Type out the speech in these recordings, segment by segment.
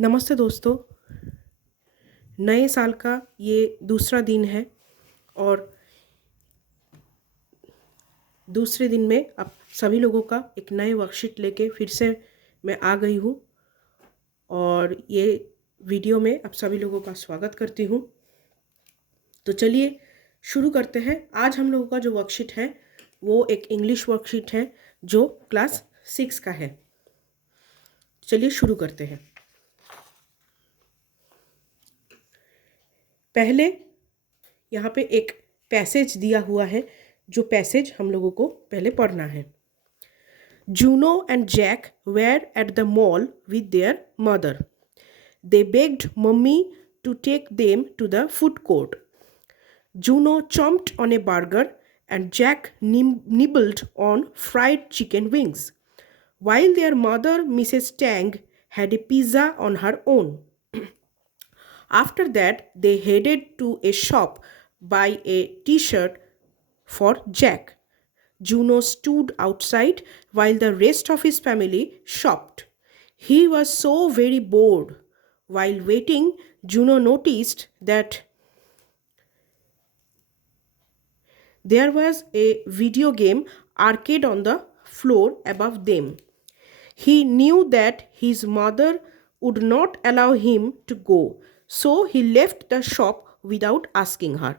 नमस्ते दोस्तों। नए साल का ये दूसरा दिन है और दूसरे दिन में अब सभी लोगों का एक नए वर्कशीट लेके फिर से मैं आ गई हूँ और ये वीडियो में आप सभी लोगों का स्वागत करती हूँ। तो चलिए शुरू करते हैं। आज हम लोगों का जो वर्कशीट है वो एक इंग्लिश वर्कशीट है जो क्लास 6 का है। चलिए शुरू करते हैं। पहले यहाँ पे एक पैसेज दिया हुआ है, जो पैसेज हम लोगों को पहले पढ़ना है। Juno and Jack were at the mall with their mother. They begged Mummy to take them to the food court. Juno chomped on a burger and Jack nibbled on fried chicken wings, while their mother, Mrs. Tang, had a pizza on her own. After that, they headed to a shop buy a t-shirt for Jack. Juno stood outside while the rest of his family shopped. He was so very bored. While waiting, Juno noticed that there was a video game arcade on the floor above them. He knew that his mother would not allow him to go, so he left the shop without asking her.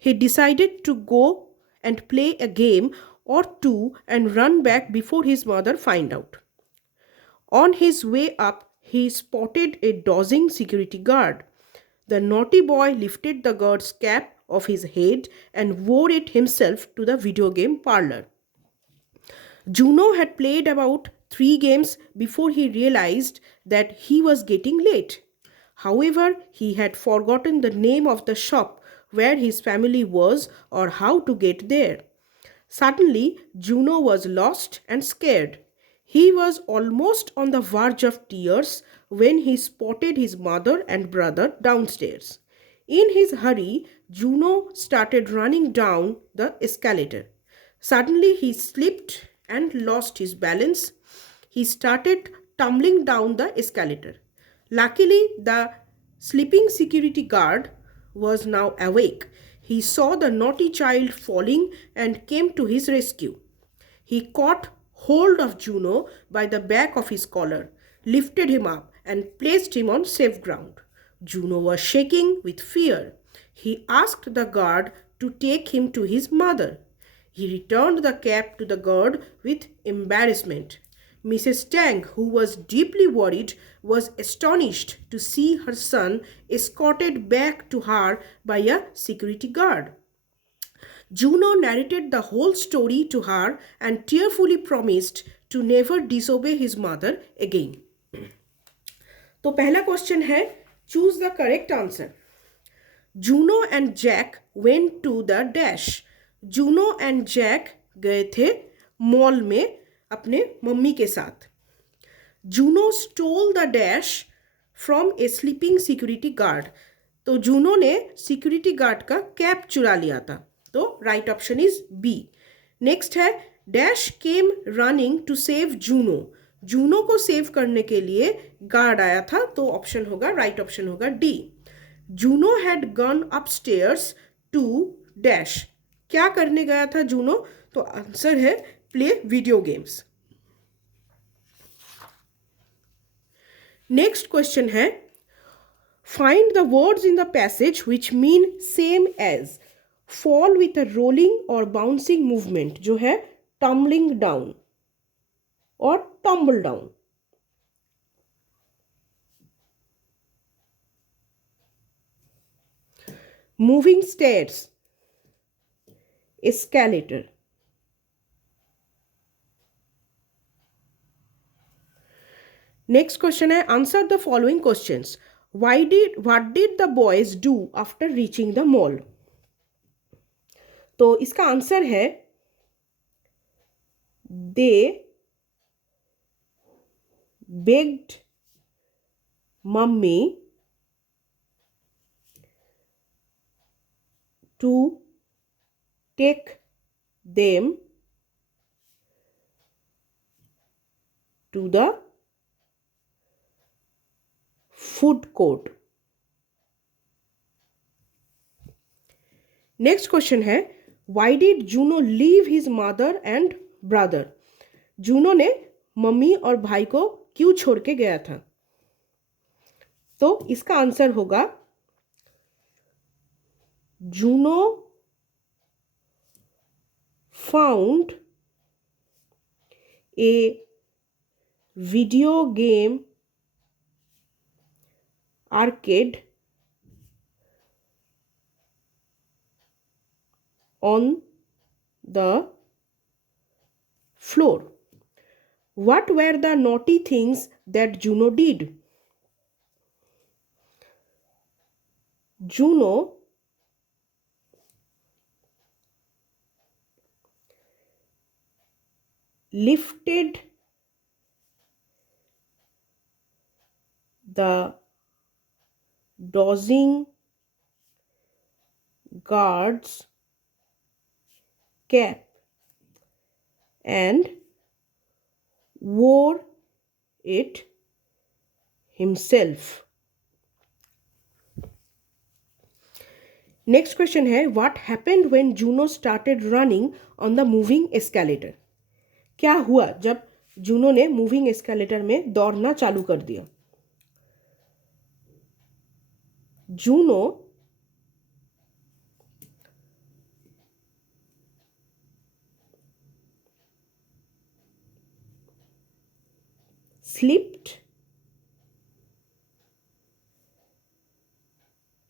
He decided to go and play a game or two and run back before his mother find out. On his way up, he spotted a dozing security guard. The naughty boy lifted the guard's cap off his head and wore it himself to the video game parlor. Juno had played about 3 games before he realized that he was getting late. However, he had forgotten the name of the shop where his family was or how to get there. Suddenly, Juno was lost and scared. He was almost on the verge of tears when he spotted his mother and brother downstairs. In his hurry, Juno started running down the escalator. Suddenly, he slipped and lost his balance. He started tumbling down the escalator. Luckily, the sleeping security guard was now awake. He saw the naughty child falling and came to his rescue. He caught hold of Juno by the back of his collar, lifted him up, and placed him on safe ground. Juno was shaking with fear. He asked the guard to take him to his mother. He returned the cap to the guard with embarrassment. Mrs. Tang, who was deeply worried, was astonished to see her son escorted back to her by a security guard. Juno narrated the whole story to her and tearfully promised to never disobey his mother again. तो पहला question है, choose the correct answer. Juno and Jack went to the dash. Juno and Jack गए थे mall में अपने mummy के साथ. Juno stole the dash from a sleeping security guard. तो जूनो ने सिक्योरिटी गार्ड का कैप चुरा लिया था. तो right option is B. Next है, dash came running to save Juno. Juno को सेव करने के लिए गार्ड आया था. तो ऑप्शन होगा, राइट ऑप्शन होगा D. Juno had gone upstairs to dash. क्या करने गया था जूनो? तो आंसर है play video games. Next question है, find the words in the passage which mean same as. Fall with a rolling और बाउंसिंग मूवमेंट, जो है टम्बलिंग डाउन और tumble down. Moving stairs, escalator. Next question है, answer the following questions. What did the boys do after reaching the mall? तो इसका answer है, they begged mummy to take them to the food court. Next question है why did Juno leave his mother and brother. जूनो ने mummy और भाई को क्यों छोड़ के गया था? तो इसका आंसर होगा Juno found a video game arcade on the floor. What were the naughty things that Juno did? Juno lifted the dozing guard's cap and wore it himself. Next question है what happened when Juno started running on the moving escalator? क्या हुआ जब Juno ने moving escalator में दौड़ना चालू कर दिया? Juno slipped,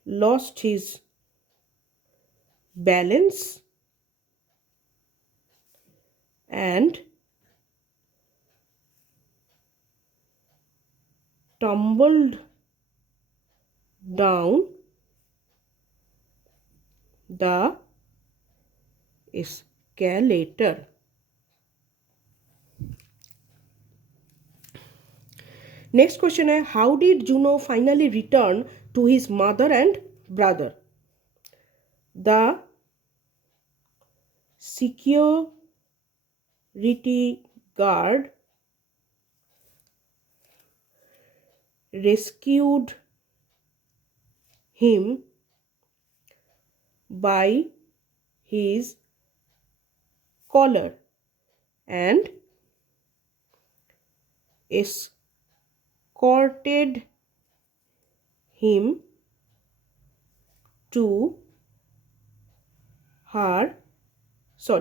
lost his balance and tumbled down the escalator. Next question है how did Juno finally return to his mother and brother? The security guard rescued him by his collar and escorted him to her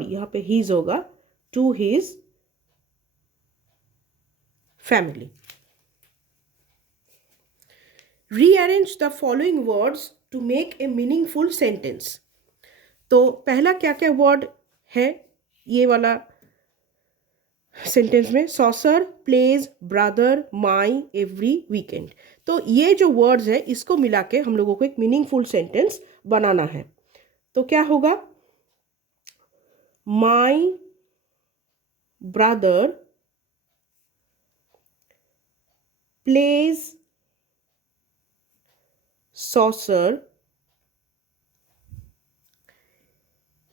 यहाँ पे his होगा to his family. Rearrange the following words to make a meaningful sentence. तो पहला क्या क्या word है ये वाला सेंटेंस में? सॉसर, प्लेज, ब्रदर, माई, एवरी, वीकेंड. तो ये जो वर्ड्स है इसको मिला के हम लोगों को एक मीनिंगफुल सेंटेंस बनाना है. तो क्या होगा? My brother plays saucer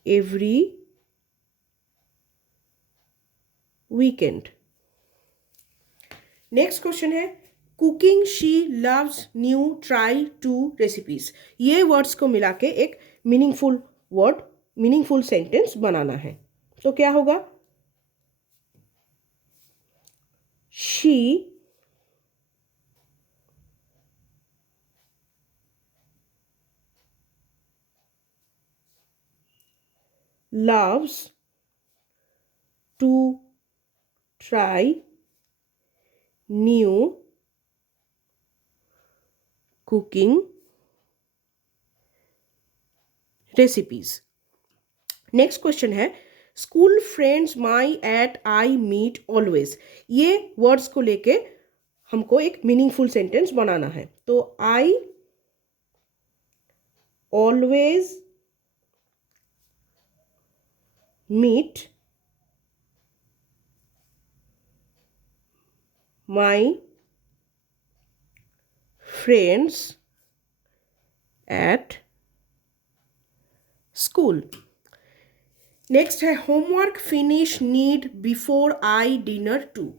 every weekend. Next question है cooking she loves new try to recipes. ये वर्ड्स को मिला के एक मीनिंगफुल सेंटेंस बनाना है. तो क्या होगा? She loves to try new cooking recipes. Next question है school friends my at I meet always. ये वर्ड्स को लेके हमको एक मीनिंगफुल सेंटेंस बनाना है. तो I always meet my friends at school. Next है homework finish need before I dinner to.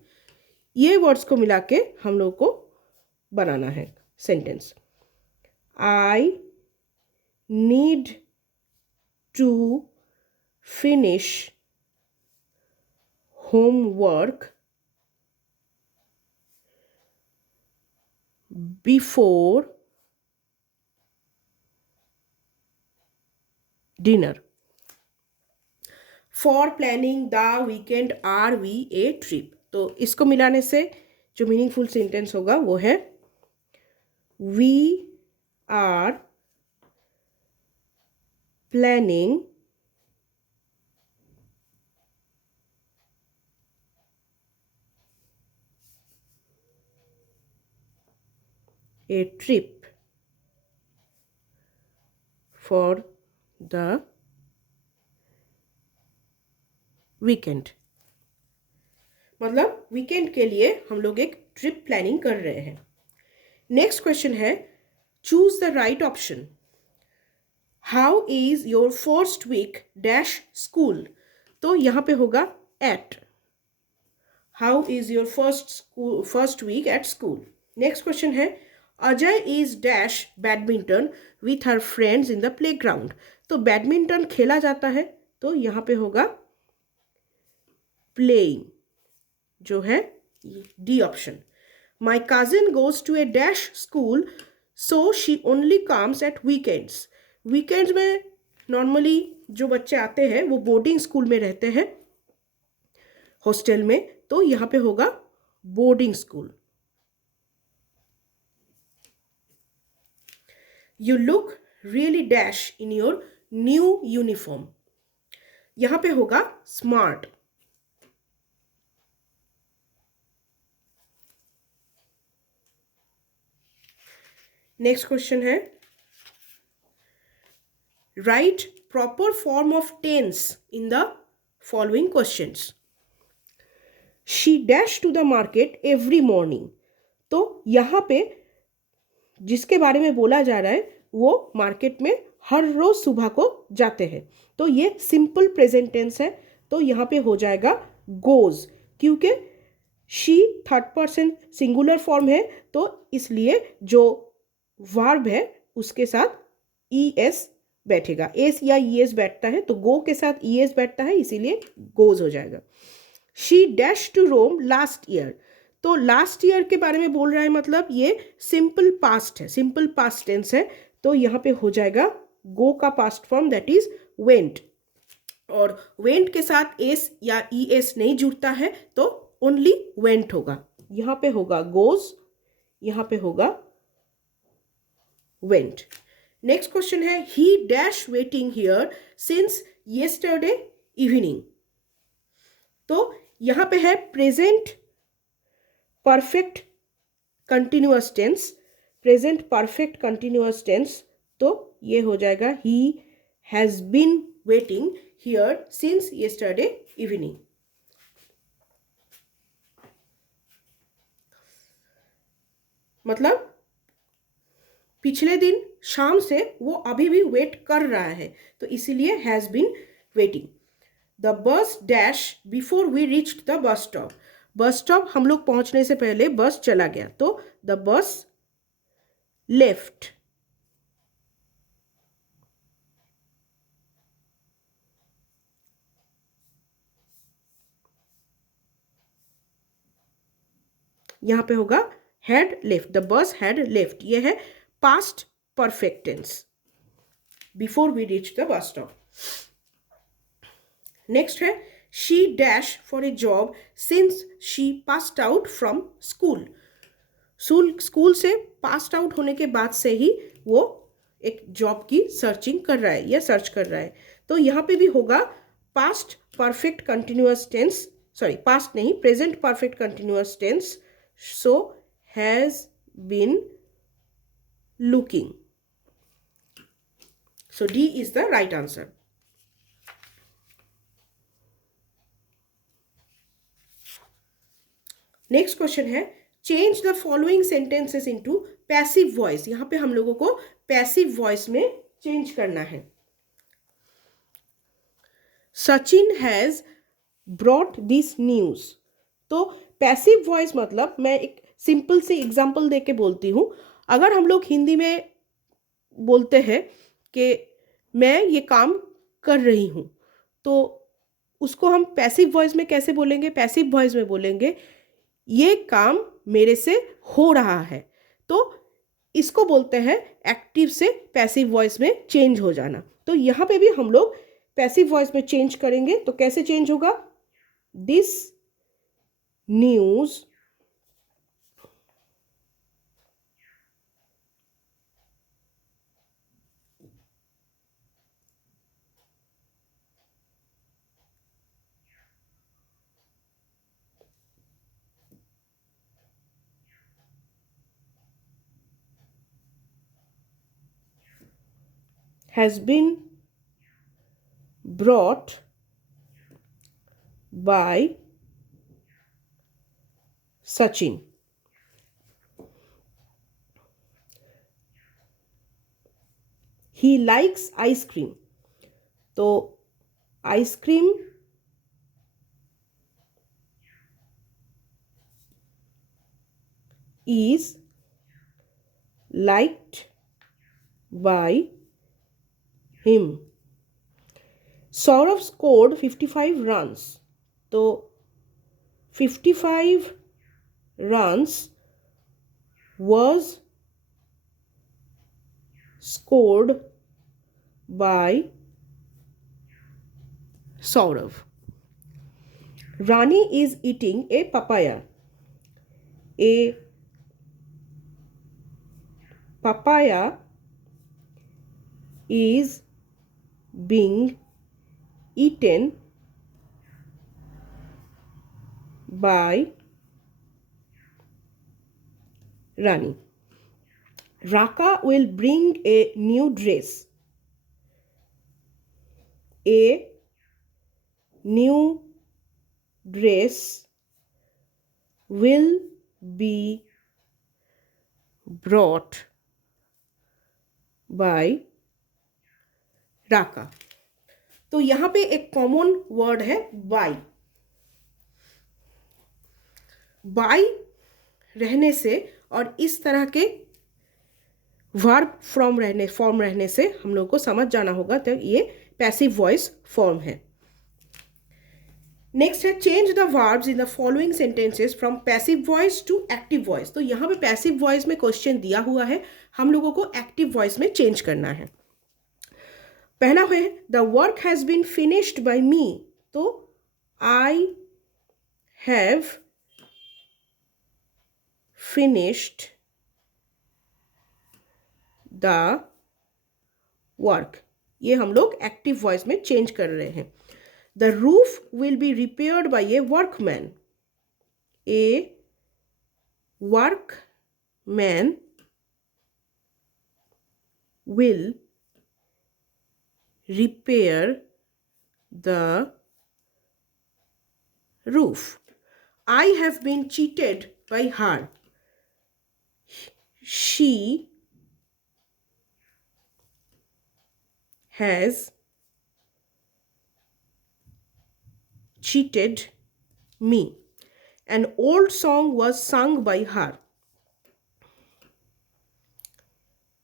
ये वर्ड्स को मिला के हम लोग को बनाना है. sentence. I need to finish homework before dinner. For planning the weekend are we a trip. तो इसको मिलाने से जो मीनिंगफुल सेंटेंस होगा वो है we are planning a trip for the weekend. मतलब वीकेंड के लिए हम लोग एक ट्रिप प्लानिंग कर रहे हैं. नेक्स्ट क्वेश्चन है choose the right option. How is your first week dash school. तो यहाँ पे होगा at. How is your first week at school. Next question है Ajay is dash badminton with her friends in the playground. तो badminton खेला जाता है तो यहाँ पे होगा प्लेइंग जो है D option. My cousin goes to a dash school so she only comes at weekends. Weekends में नॉर्मली जो बच्चे आते हैं वो बोर्डिंग स्कूल में रहते हैं, हॉस्टल में, तो यहाँ पे होगा boarding school. You look really dash in your new uniform. यहाँ पे होगा स्मार्ट. नेक्स्ट क्वेश्चन है write proper form of tense in the following questions. She dash to the market every morning. तो यहाँ पे जिसके बारे में बोला जा रहा है वो मार्केट में हर रोज सुबह को जाते हैं. तो ये सिंपल प्रेजेंट टेंस है तो यहाँ पे हो जाएगा गोज, क्योंकि she third person singular form है तो इसलिए जो वर्ब है उसके साथ ईएस बैठेगा. एस या ईएस बैठता है तो गो के साथ ईएस बैठता है इसीलिए गोज हो जाएगा. She dash to Rome last year. तो लास्ट ईयर के बारे में बोल रहा है मतलब ये सिंपल पास्ट है, सिंपल पास्ट टेंस है तो यहाँ पे हो जाएगा गो का past form that is went. और वेंट के साथ एस या ईएस नहीं जुड़ता है तो ओनली वेंट होगा. यहाँ पे होगा गोज, यहाँ पे होगा वेंट. नेक्स्ट क्वेश्चन है he dash waiting here since yesterday evening. तो यहाँ पे है present perfect continuous tense, present perfect continuous tense तो ये हो जाएगा he has been waiting here since yesterday evening. मतलब पिछले दिन शाम से वो अभी भी वेट कर रहा है तो इसीलिए has been waiting. The bus dash before we reached the bus stop. Bus stop हम लोग पहुंचने से पहले बस चला गया तो द बस लेफ्ट. यहां पे होगा had left. The bus had left. ये है past perfect tense before we reach the bus stop. Next है she dash for a job since she passed out from school. School से passed out होने के बाद से ही वो एक जॉब की सर्चिंग कर रहा है या सर्च कर रहा है तो यहाँ पे भी होगा past perfect continuous tense, sorry past नहीं, present perfect continuous tense. So has been looking. So D is the right answer. Next question है change the following sentences into passive voice. यहां पे हम लोगों को पैसिव वॉइस में change करना है. Sachin has brought this news. तो पैसिव वॉइस मतलब मैं एक सिंपल से एग्जाम्पल दे के बोलती हूँ. अगर हम लोग हिंदी में बोलते हैं कि मैं ये काम कर रही हूँ, तो उसको हम पैसिव वॉइस में कैसे बोलेंगे? पैसिव वॉइस में बोलेंगे ये काम मेरे से हो रहा है। तो इसको बोलते हैं एक्टिव से पैसिव वॉइस में चेंज हो जाना। तो यहाँ पे भी हम लोग पैसिव वॉइस में चेंज करेंगे, तो कैसे चेंज होगा? This news has been brought by Sachin. He likes ice cream. तो ice cream is liked by him. Saurav scored 55 runs. तो 55 runs was scored by Saurav. Rani is eating a papaya. A papaya is being eaten by Rani. Raka will bring a new dress. A new dress will be brought by Raka. तो यहाँ पे एक common word है bye. Bye रहने से और इस तरह के वर्ब फॉर्म रहने से हम लोग को समझ जाना होगा, तो ये पैसिव वॉइस फॉर्म है। नेक्स्ट है change the verbs in the following sentences from passive voice to active voice. तो यहाँ पे पैसिव वॉइस में क्वेश्चन दिया हुआ है, हम लोगों को एक्टिव वॉइस में चेंज करना है। पहला है the work has been finished by me. तो I have finished the work, ये हम लोग एक्टिव वॉइस में चेंज कर रहे हैं। The roof will be repaired bye A workman. A workman will repair the roof. I have been cheated by her. She has cheated me. An old song was sung by her.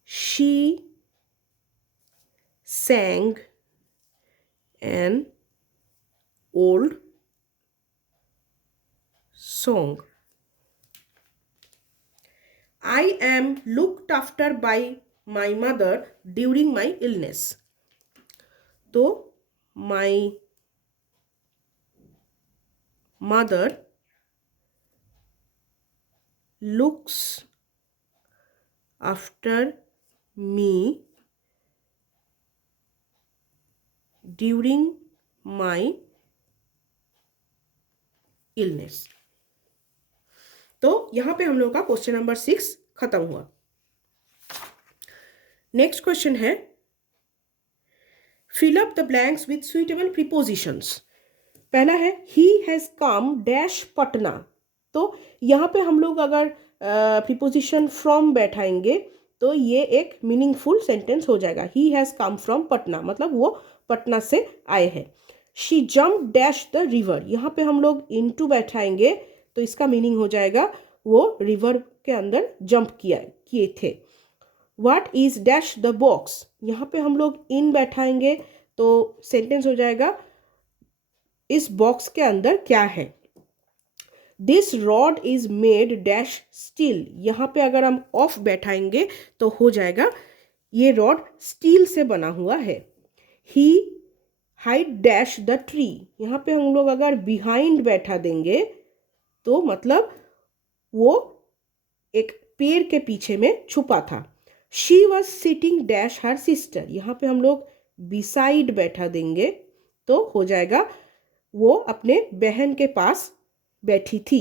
She sang an old song. I am looked after by my mother during my illness. तो my mother looks after me during my illness. तो यहाँ पे हम लोगों का question number 6 खत्म हुआ। Next question है fill up the blanks with suitable prepositions. पहला है he has come dash Patna. तो यहाँ पे हम लोग अगर प्रीपोजिशन फ्रॉम बैठाएंगे तो ये एक मीनिंगफुल सेंटेंस हो जाएगा। ही हैज़ कम फ्रॉम पटना, मतलब वो पटना से आए हैं। She jump dash the river, यहाँ पे हम लोग इनटू बैठाएंगे तो इसका मीनिंग हो जाएगा वो रिवर के अंदर जंप किए थे। What is dash the box? यहाँ पे हम लोग इन बैठाएंगे तो सेंटेंस हो जाएगा इस बॉक्स के अंदर क्या है। This rod is made dash steel, यहाँ पे अगर हम ऑफ बैठाएंगे तो हो जाएगा ये रॉड स्टील से बना हुआ है। ही हाइड डैश द ट्री, यहाँ पे हम लोग अगर बिहाइंड बैठा देंगे तो मतलब वो एक पेड़ के पीछे में छुपा था। She was sitting dash her sister, यहाँ पे हम लोग बिसाइड बैठा देंगे तो हो जाएगा वो अपने बहन के पास बैठी थी।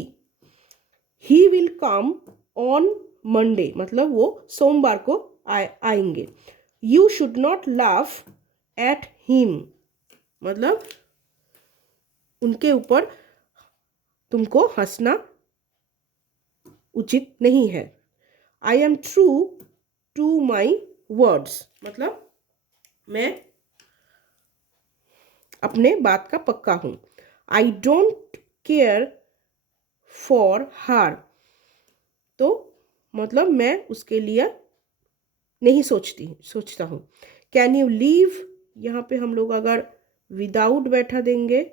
He will come on Monday, मतलब वो सोमवार को आएंगे। You should not laugh at him, मतलब उनके ऊपर तुमको हंसना उचित नहीं है। I am true to my words, मतलब मैं अपने बात का पक्का हूं। I don't care for her, तो मतलब मैं उसके लिए नहीं सोचता हूँ। कैन यू लीव, यहाँ पे हम लोग अगर विदाउट बैठा देंगे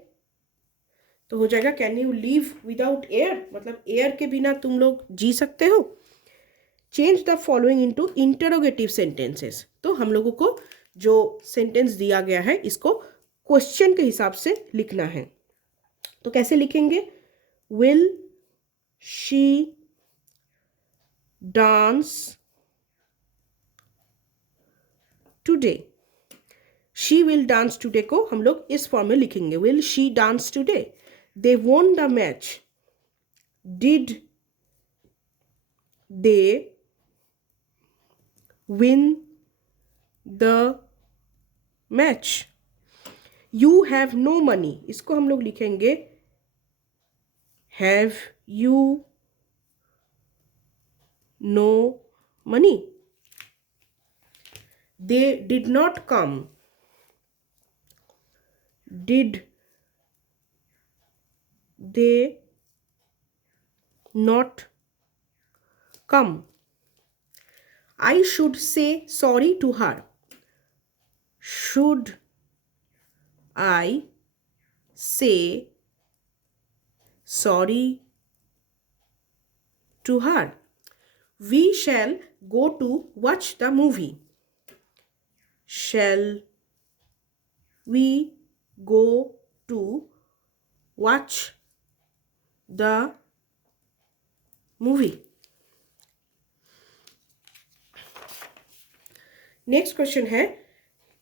तो हो जाएगा can you leave without air, मतलब एयर के बिना तुम लोग जी सकते हो। Change the following into interrogative sentences, तो हम लोगों को जो सेंटेंस दिया गया है इसको क्वेश्चन के हिसाब से लिखना है। तो कैसे लिखेंगे? Will she dance today, she will dance today को हम लोग इस फॉर्म में लिखेंगे, will she dance today. They won the match, did they win the match. You have no money, इसको हम लोग लिखेंगे have you no money. They did not come, did they not come? I should say sorry to her, should I say sorry to her? We shall go to watch the movie, shall we go to watch the movie? Next question है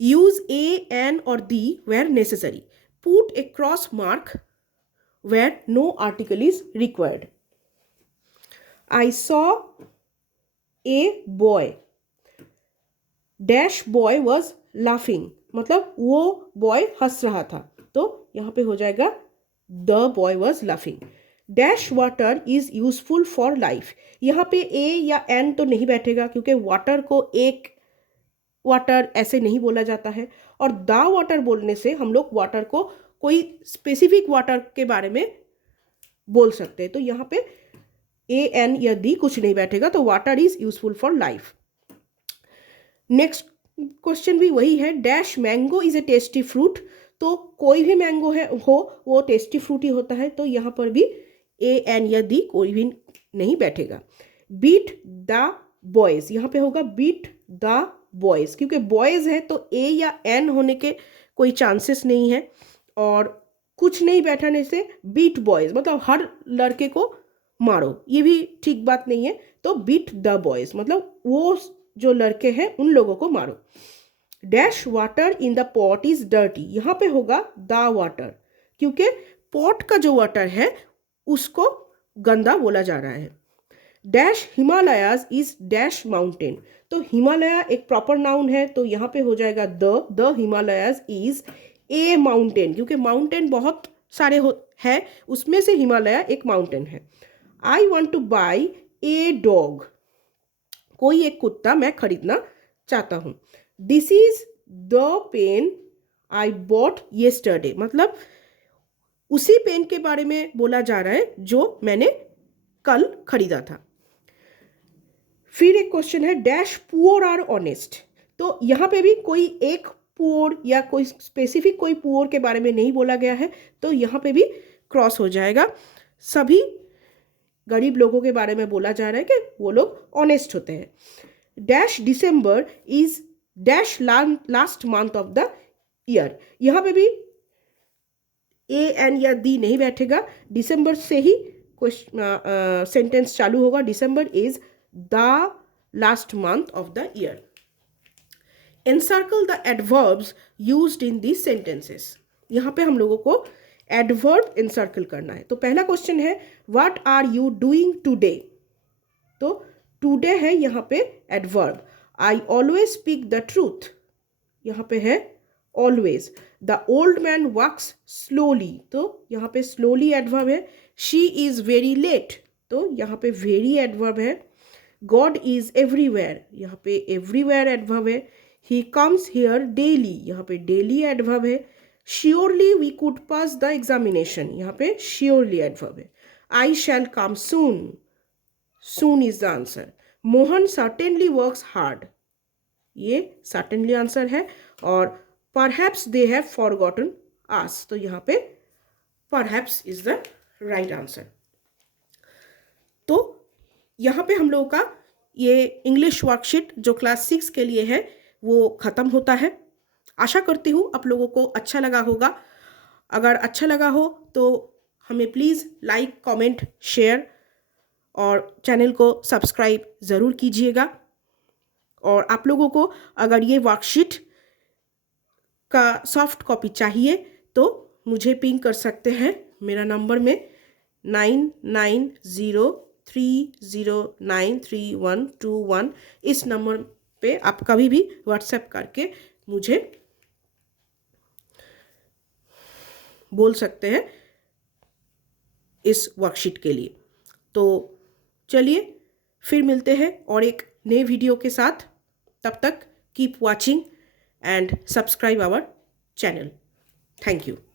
use a an और the where necessary, put a cross mark where no article is required. I saw a boy dash boy was laughing, मतलब वो boy हंस रहा था, तो यहाँ पे हो जाएगा the boy was laughing. Dash water is useful for life, यहाँ पे ए या एन तो नहीं बैठेगा क्योंकि वाटर को एक वाटर ऐसे नहीं बोला जाता है, और द वाटर बोलने से हम लोग वाटर को कोई स्पेसिफिक वाटर के बारे में बोल सकते हैं, तो यहाँ पे ए एन या दी कुछ नहीं बैठेगा, तो water is useful for life. Next question भी वही है, dash mango is a tasty fruit, तो कोई भी मैंगो हो वो टेस्टी फ्रूट ही होता है, तो यहाँ पर भी ए एन या दी कोई भी नहीं बैठेगा। बीट द बॉयज, यहाँ पे होगा बीट द बॉयज, क्योंकि बॉयज है तो ए या एन होने के कोई चांसेस नहीं है, और कुछ नहीं बैठाने से बीट बॉयज मतलब हर लड़के को मारो, ये भी ठीक बात नहीं है, तो बीट द बॉयज मतलब वो जो लड़के हैं उन लोगों को मारो। Dash water in the pot is dirty, यहाँ पे होगा द वाटर, क्योंकि पॉट का जो वाटर है उसको गंदा बोला जा रहा है। Dash Himalayas is dash mountain, तो हिमालय एक प्रॉपर नाउन है, तो यहाँ पे हो जाएगा the Himalayas is a mountain, क्योंकि माउंटेन बहुत सारे है, उसमें से हिमालय एक माउंटेन है। I want to buy a dog, कोई एक कुत्ता मैं खरीदना चाहता हूँ। This is the pen I bought yesterday, मतलब उसी पेन के बारे में बोला जा रहा है जो मैंने कल खरीदा था। फिर एक क्वेश्चन है डैश पुअर आर ऑनेस्ट। तो यहाँ पे भी कोई एक पुअर या कोई स्पेसिफिक कोई पुअर के बारे में नहीं बोला गया है, तो यहाँ पे भी क्रॉस हो जाएगा। सभी गरीब लोगों के बारे में बोला जा रहा है कि वो लोग ऑनेस्ट होते हैं। Dash December is dash last month of the year. यहाँ पे भी ए एन या दी नहीं बैठेगा, दिसंबर से ही सेंटेंस चालू होगा। December is the last month of the year. Encircle the adverbs used in this sentences. यहाँ पे हम लोगों को एडवर्ब एनसर्कल करना है। तो पहला क्वेश्चन है what are you doing today. तो टुडे है यहाँ पे adverb. I always speak the truth, यहाँ पे है always. The old man walks slowly, तो यहाँ पे स्लोली एडवर्ब है। शी इज वेरी लेट, तो यहाँ पे वेरी एडवर्ब है। गॉड इज एवरीवेयर, यहाँ पे एवरीवेयर एडवर्ब है। ही कम्स हियर डेली, यहाँ पे डेली एडवर्ब है। Surely we could pass the examination, यहाँ पे श्योरली एडवर्ब है। I shall come soon, soon is the answer. Mohan certainly works hard, ये सर्टेनली आंसर है। और perhaps they have forgotten us, तो यहाँ पे perhaps is the right answer. तो यहाँ पे हम लोगों का ये इंग्लिश वर्कशीट जो क्लास 6 के लिए है वो ख़त्म होता है। आशा करती हूँ आप लोगों को अच्छा लगा होगा। अगर अच्छा लगा हो तो हमें प्लीज़ लाइक, कमेंट, शेयर और चैनल को सब्सक्राइब ज़रूर कीजिएगा। और आप लोगों को अगर ये वर्कशीट का सॉफ्ट कॉपी चाहिए तो मुझे पिंग कर सकते हैं मेरा नंबर में 9903093121। इस नंबर पे आप कभी भी व्हाट्सएप करके मुझे बोल सकते हैं इस वर्कशीट के लिए। तो चलिए फिर मिलते हैं और एक नए वीडियो के साथ। तब तक keep watching and subscribe our channel. Thank you.